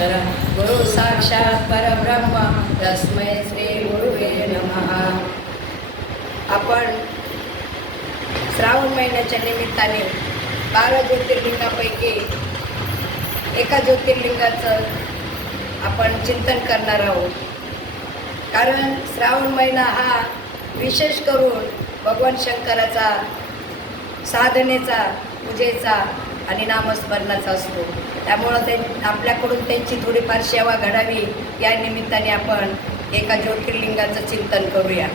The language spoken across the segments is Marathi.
परमेश्वर गुरु साक्षात परब्रह्म तस्मै श्री गुरुवे नमः आपण श्रावण महिन्याच्या निमित्ताने बारा ज्योतिर्लिंगापैकी एका ज्योतिर्लिंगाचं आपण चिंतन करणार आहोत कारण श्रावण महिना हा विशेष करून भगवान शंकराचा साधनेचा पूजेचा आणि नामस्मरणाचा असतो त्यामुळं ते आपल्याकडून त्यांची थोडीफार सेवा घडावी या निमित्ताने आपण एका ज्योतिर्लिंगाचं चिंतन करूया.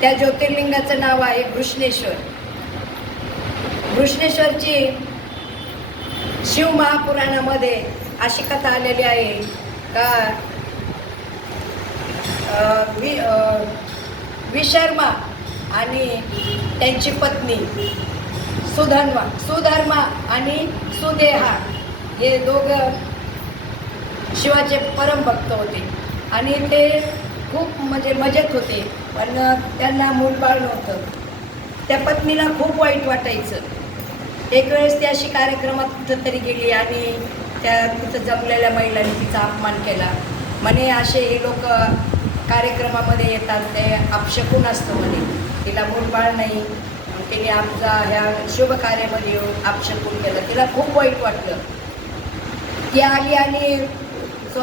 त्या ज्योतिर्लिंगाचं नाव आहे घृष्णेश्वर. घृष्णेश्वरची शिव महापुराणामध्ये अशी कथा आलेली आहे का? वि विशर्मा आणि त्यांची पत्नी सुधर्मा सुधर्मा आणि सुदेहा. हे दोघं शिवाचे परमभक्त होते. आणि ते खूप म्हणजे मजेत होते. पण त्यांना मूलबाळ नव्हतं. त्या पत्नीला खूप वाईट वाटायचं. एक वेळेस ती अशी कार्यक्रमात कुठं तरी गेली आणि त्या तिथं जमलेल्या महिलांनी तिचा अपमान केला. म्हणे असे हे लोक कार्यक्रमामध्ये येतात. ते अपशकून असतं म्हणे. तिला मूलबाळ नाही. तिने आमचा ह्या शुभ कार्यामध्ये येऊन अपशकून केलं. तिला खूप वाईट वाटलं. ती आली आणि स्व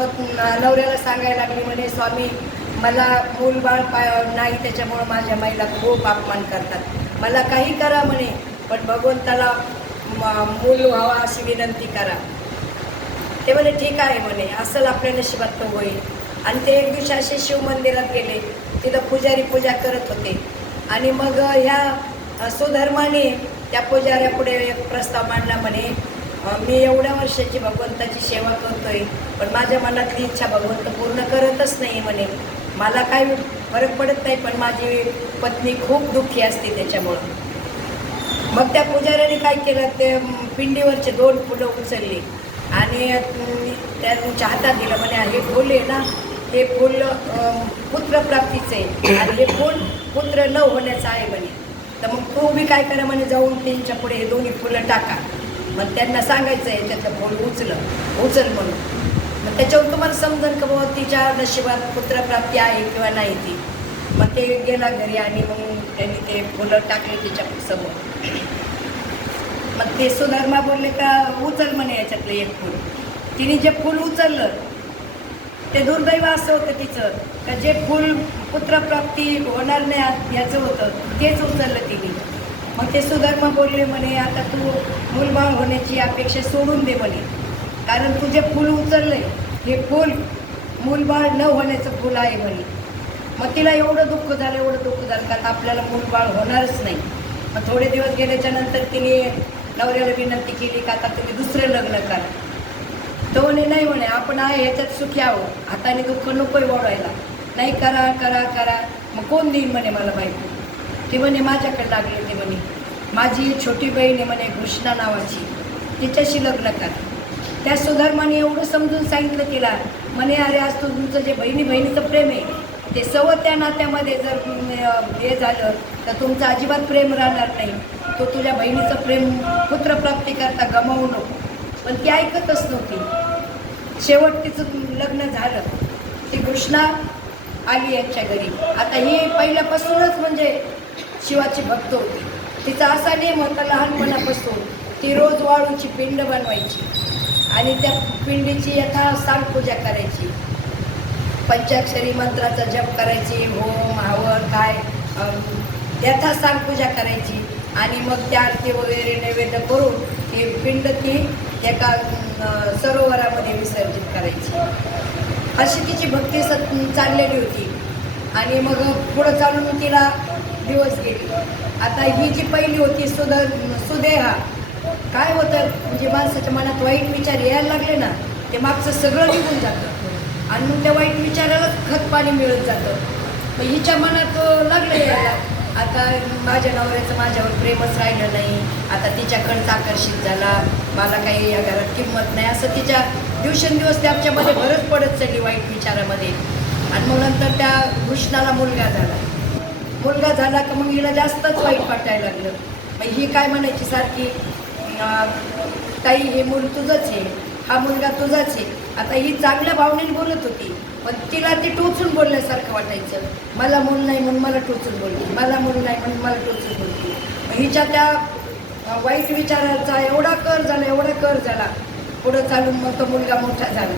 नवऱ्याला सांगायला लागली म्हणे स्वामी मला मूलबाळ पा नाही त्याच्यामुळं माझ्या माईला खूप अपमान करतात. मला काही करा म्हणे पण भगवंताला म- मूल व्हावा अशी विनंती करा. ते म्हणे ठीक आहे म्हणे असं आपल्या नशिबात तर होईल. आणि ते एक दिवशी असे शिव मंदिरात गेले. तिथं पुजारी पूजा करत होते. आणि मग ह्या सुधर्माने त्या पुजाऱ्यापुढे एक प्रस्ताव मांडला म्हणे मी एवढ्या वर्षाची भगवंताची सेवा करतोय पण माझ्या मनातली इच्छा भगवंत पूर्ण करतच नाही म्हणे. मला काही फरक पडत नाही पण माझी पत्नी खूप दुःखी असते त्याच्यामुळं. मग त्या पुजाऱ्याने काय केलं ते पिंडीवरचे दोन फुलं उचलली. आणि त्या तुमच्या हातात दिलं म्हणे हे फुल आहे ना हे फुल पुत्रप्राप्तीचं आहे आणि हे फुल पुत्र न होण्याचं आहे म्हणे. तर मग तू बी काय करा म्हणे जाऊन त्यांच्या पुढे हे दोन्ही फुलं टाका. मग त्यांना सांगायचं याच्यातलं फोन उचलं उचल म्हणून. मग त्याच्यावर तुम्हाला समजेल का बाबा तिच्या नशिबात पुत्रप्राप्ती आहे किंवा नाही ती? मग ते गेला घरी आणि मग त्यांनी ते फुलं टाकले तिच्या समोर. मग ते सुधर्मा बोलले का उचल म्हणे याच्यातलं एक फूल. तिने जे फूल उचललं ते दुर्दैव असं होतं तिचं का जे फूल पुत्रप्राप्ती होणार नाही याचं होतं तेच उचललं तिने. मग ते सुधर्मा बोलले म्हणे आता तू मूलबाळ होण्याची अपेक्षा सोडून दे म्हणे. कारण तू जे फूल उचललंय हे फूल मूलबाळ न होण्याचं फूल आहे म्हणे. मग तिला एवढं दुःख झालं एवढं दुःख झालं का आता आपल्याला मूलबाळ होणारच नाही. मग थोडे दिवस गेल्याच्यानंतर तिने नवऱ्याला विनंती केली का आता तुम्ही दुसरं लग्न करा. तो म्हणे नाही म्हणे आपण आहे ह्याच्यात सुखी आहोत. हाताने दुःख नकोय वाढवायला. नाही करा करा करा. मग कोण देईन म्हणे मला बायको? ती म्हणे माझ्याकडे लागले ते म्हणे. माझी छोटी बहीण आहे म्हणे कृष्णा नावाची. तिच्याशी लग्न करा. त्या सुधर्माने एवढं समजून सांगितलं तिला. म्हणे अरे आज तू तुमचं जे बहिणी बहिणीचं प्रेम आहे ते सव त्या नात्यामध्ये जर हे झालं तर तुमचं अजिबात प्रेम राहणार नाही. तो तुझ्या बहिणीचं प्रेम पुत्रप्राप्ती करता गमावू नको. पण ती ऐकतच नव्हती. शेवट तिचं लग्न झालं. ती कृष्णा आली यांच्या घरी. आता ही पहिल्यापासूनच म्हणजे शिवाची भक्त होती. तिचा असा नेम होता लहानपणापासून ती रोज वाळूची पिंड बनवायची आणि त्या पिंडीची यथा सांग पूजा करायची. पंचाक्षरी मंत्राचा जप करायची होम हवन काय यथा सांग पूजा करायची. आणि मग त्या आरती वगैरे नैवेद्य करून ती पिंड ती एका सरोवरामध्ये विसर्जित करायची. अशी तिची भक्ती सत चाललेली होती. आणि मग पुढं चालून तिला दिवस गेले. आता ही जी पहिली होती सुद सुदेहा काय होतं? म्हणजे माणसाच्या मनात वाईट विचार यायला लागले ना ते मागचं सगळं निघून जातं. आणि मग त्या वाईट विचारालाच खत पाणी मिळत जातं. मग हिच्या मनात लागलं यायला. आता माझ्या नवऱ्याचं माझ्यावर प्रेमच राहिलं नाही. आता तिच्याकडंच आकर्षित झाला. मला काही या घरात किंमत नाही. असं तिच्या दिवसेंदिवस त्याच्यामध्ये भरच पडत चालली वाईट विचारामध्ये. आणि मग नंतर त्या कृष्णाला मुलगा झाला. मुलगा झाला का मग हिला जास्तच वाईट वाटायला लागलं. मग ही काय म्हणायची सारखी ताई हे मूल तुझंच आहे. हा मुलगा तुझाच आहे. आता ही चांगल्या भावनेने बोलत होती पण तिला ती टोचून बोलल्यासारखं वाटायचं. मला मूल नाही म्हणून मला टोचून बोलली मला मूल नाही म्हणून मला टोचून बोलली मग हिच्या त्या वाईट विचाराचा एवढा कर झाला एवढा कर झाला. पुढं चालून मग तो मुलगा मोठा झाला.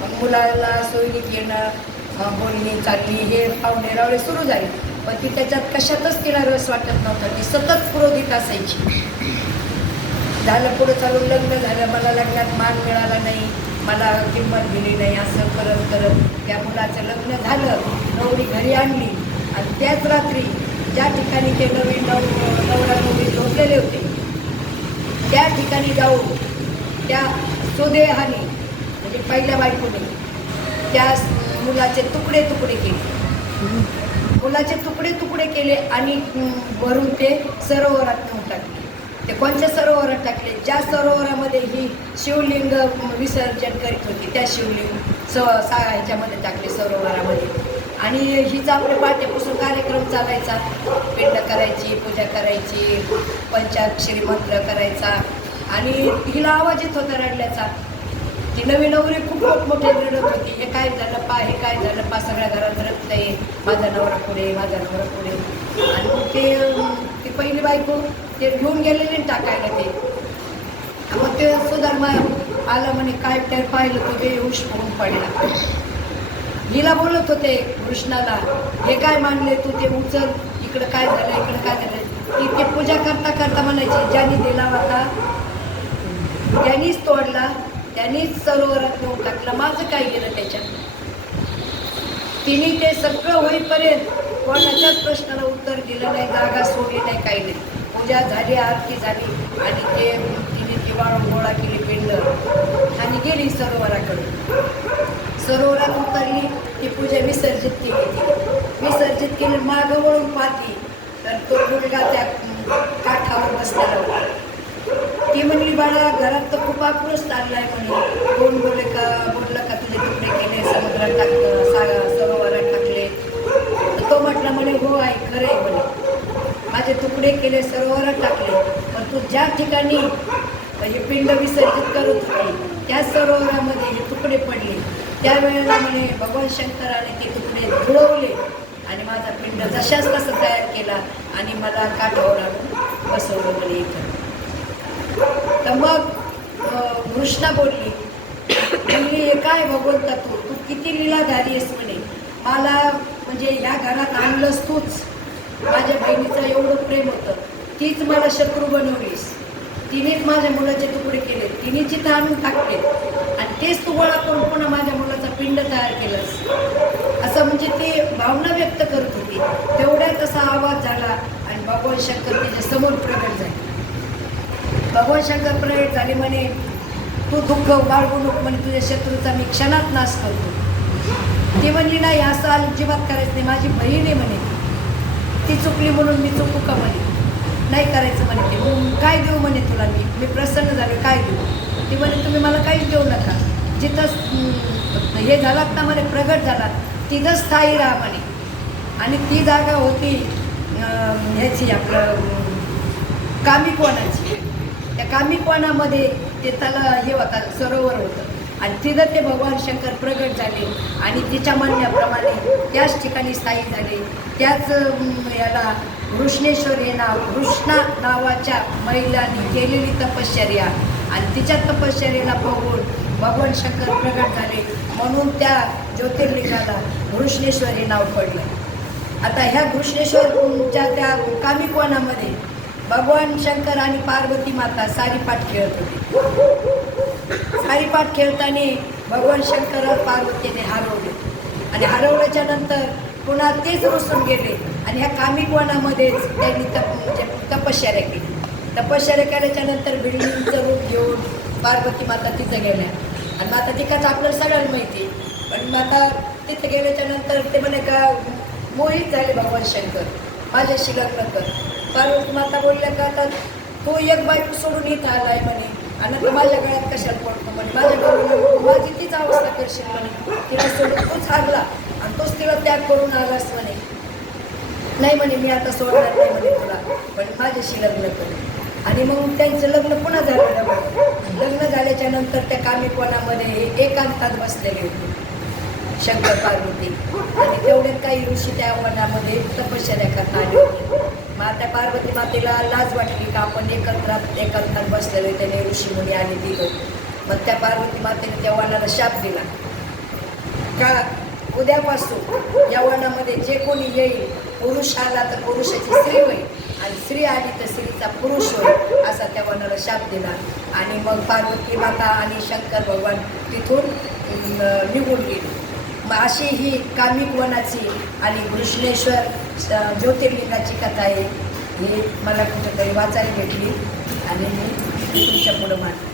मग मुलाला सोयीत येणं बोलणी चालली हे पाहुणे रावळे सुरू झाले. पण ती त्याच्यात कशातच तिला रस वाटत नव्हता. ती सतत पुरोधिक असायची. झालं पुढं चालून लग्न झालं मला लग्नात मान मिळाला नाही मला किंमत दिली नाही असं करत करत. त्या मुलाचं लग्न झालं नवरी घरी आणली. आणि त्याच रात्री ज्या ठिकाणी ते नवीन नव नवरा नवरी झोपलेले होते त्या ठिकाणी जाऊन त्या सुदेहाने म्हणजे पहिल्या बायकोने त्या मुलाचे तुकडे तुकडे केले. फुलाचे तुकडे तुकडे केले आणि भरून ते सरोवरात नेऊन टाकले. ते कोणत्या सरोवरात टाकले? ज्या सरोवरामध्ये ही शिवलिंग विसर्जन करीत होती त्या शिवलिंग स सा ह्याच्यामध्ये टाकले सरोवरामध्ये. आणि हिचा आपल्या पाठ्यापासून कार्यक्रम चालायचा. पिंड करायची पूजा करायची पंचाक्षरी मंत्र करायचा. आणि हिला आवाज येत होता रडल्याचा. ती नवी नवरी खूप मोठे रडत होती. हे काय झालं पा हे काय झालं पा सगळ्या घरात रडत आहे. माझा नवरा पुढे माझा नवरा पुढे. आणि मग ते ती पहिली बायको ते घेऊन गेलेली टाकायला ते. मग ते सुधारमा आलं म्हणे काय तर पाहिलं तुझे हुश होऊन पडला. हिला बोलत होते कृष्णाला हे काय मानले तू ते उचल. इकडं काय झालं इकडं काय झालं? ती ते पूजा करता करता म्हणायची ज्याने दिला होता त्यांनीच तोडला. त्यांनीच सरोवरात नेऊन टाकलं. माझं काय गेलं त्याच्यात? तिने ते सगळं होईपर्यंत कोणाच्याच प्रश्नाला उत्तर दिलं नाही जागा सोडली नाही काही नाही. पूजा झाली आरती झाली आणि ते तिने दिवाळून गोळा केली पिंड. आणि गेली सरोवराकडे सरोवरात उतरली ती पूजा विसर्जित केली ती विसर्जित केली मागं वळून पाहती. तर तो मुलगा त्या काठावर बसलेला होता. ती म्हणली बाळा घरात तर खूप आक्रोश आहे म्हणे. कोण बोलले का बोललं का तुझे तुकडे केले समुद्रात टाकलं सा सरोवरात टाकले? तर तो म्हटला म्हणे हो आहे खरं आहे म्हणे. माझे तुकडे केले सरोवरात टाकले. पण तू ज्या ठिकाणी हे पिंड विसर्जित करत होती त्या सरोवरामध्ये हे तुकडे पडले. त्यावेळेला म्हणे भगवान शंकराने ते तुकडे धुळवले आणि माझा पिंड जशाच तसं तयार केला आणि मला काठावर आणून बसवलं म्हणे इथं. तर मग कृष्णा बोलली म्हणली हे काय भगवंता तू? तू किती लीलाधारी आहेस म्हणे. मला म्हणजे या घरात आणलंस तूच. माझ्या बहिणीचं एवढं प्रेम होतं. तीच मला शत्रू बनवलीस. तिनेच माझ्या मुलाचे तुकडे केले. तिने जिथं आणून टाकले. आणि तेच तू गोळा करून पुन्हा माझ्या मुलाचा पिंड तयार केलंस. असं म्हणजे ते भावना व्यक्त करत होती. तेवढ्याच असा आवाज झाला आणि भगवान शंकर त्याच्यासमोर झाली झाले. भगवान शंकर प्रेरित झाले म्हणे तू दुःख बाळगू नको म्हणे तुझ्या शत्रूचा मी क्षणात नाश करतो. ती म्हणली नाही असं अजिबात करायचं नाही माझी बहीण आहे म्हणे. ती चुकली म्हणून मी चुकू का म्हणे? नाही करायचं म्हणे ते. काय देऊ म्हणे तुला मी? मी प्रसन्न झाले काय देऊ? ती म्हणे तुम्ही मला काहीच देऊ नका. जिथं हे झालात ना म्हणे प्रगट झाला तिथं स्थायी राहा म्हणे. आणि ती जागा होती ह्याची आपलं कामी कोणाची? त्या कामिकवनामध्ये ते त्याला हे होता सरोवर होतं. आणि तिथं ते भगवान शंकर प्रगट झाले आणि तिच्या म्हणण्याप्रमाणे त्याच ठिकाणी स्थायी झाले. त्याच याला कृष्णेश्वर हे नाव कृष्णा नावाच्या महिलांनी केलेली तपश्चर्या. आणि तिच्या तपश्चर्याला बघून भगवान शंकर प्रगट झाले. म्हणून त्या ज्योतिर्लिंगाला घृष्णेश्वर हे नाव पडलं. आता ह्या घृष्णेश्वरच्या त्या कामिकवनामध्ये भगवान शंकर आणि पार्वती माता सारीपाठ खेळत होते. सारीपाठ खेळताना भगवान शंकर पार्वतीने हरवले. आणि हरवल्याच्या नंतर पुन्हा तेच रुसून गेले आणि ह्या कामिकवनामध्येच त्यांनी तप म्हणजे तपश्चर्या केली. तपश्चर्या केल्याच्यानंतर बिल्डिंगचं रूप घेऊन पार्वती माता तिथं गेल्या. आणि माता तिकाच आपल्याला सगळ्यांना माहिती आहे. पण माता तिथं गेल्याच्यानंतर ते म्हणे का मोहित झाले भगवान शंकर. माझ्याशी लग्न कर. पार्वती माता बोलल्या का आता तो एक बायको सोडून इथं आलाय म्हणे. आणि आता माझ्या गळ्यात कशाला पडतो म्हणे. माझ्या घरून माझी तीच अवस्था करशील म्हणे. तिला सोडून तोच हरला आणि तोच तिला त्याग करून आलास म्हणे. नाही म्हणे मी आता सोडणार नाही म्हणे तुला. पण माझ्याशी लग्न कर. आणि मग त्यांचं लग्न पुन्हा झालेलं लग्न झाल्याच्यानंतर त्या कामिकवनामध्ये एकांतात बसलेले होते. शंकर पार्वती. आणि तेवढ्यात काही ऋषी त्या वनामध्ये तपश्चर्या करता आली होती. मग त्या पार्वती मातेला लाज वाटली का आपण एकत्रात एकत्रात बसलेलो त्याने ऋषी आणि दिलं. तिथं मग त्या पार्वती मातेने त्या वनाला शाप दिला. का? उद्यापासून या वनामध्ये जे कोणी येईल पुरुष आला तर पुरुषाची स्त्री होईल आणि स्त्री आली तर स्त्रीचा पुरुष होईल असा त्या वनाला शाप दिला. आणि मग पार्वती माता आणि शंकर भगवान तिथून निघून गेले. मग अशी ही कामिक वनाची आणि घृष्णेश्वर ज्योतिर्लिंगाची कथा आहे. ही मला कुठेतरी वाचायला भेटली आणि मी तुमच्या पुढं मांडली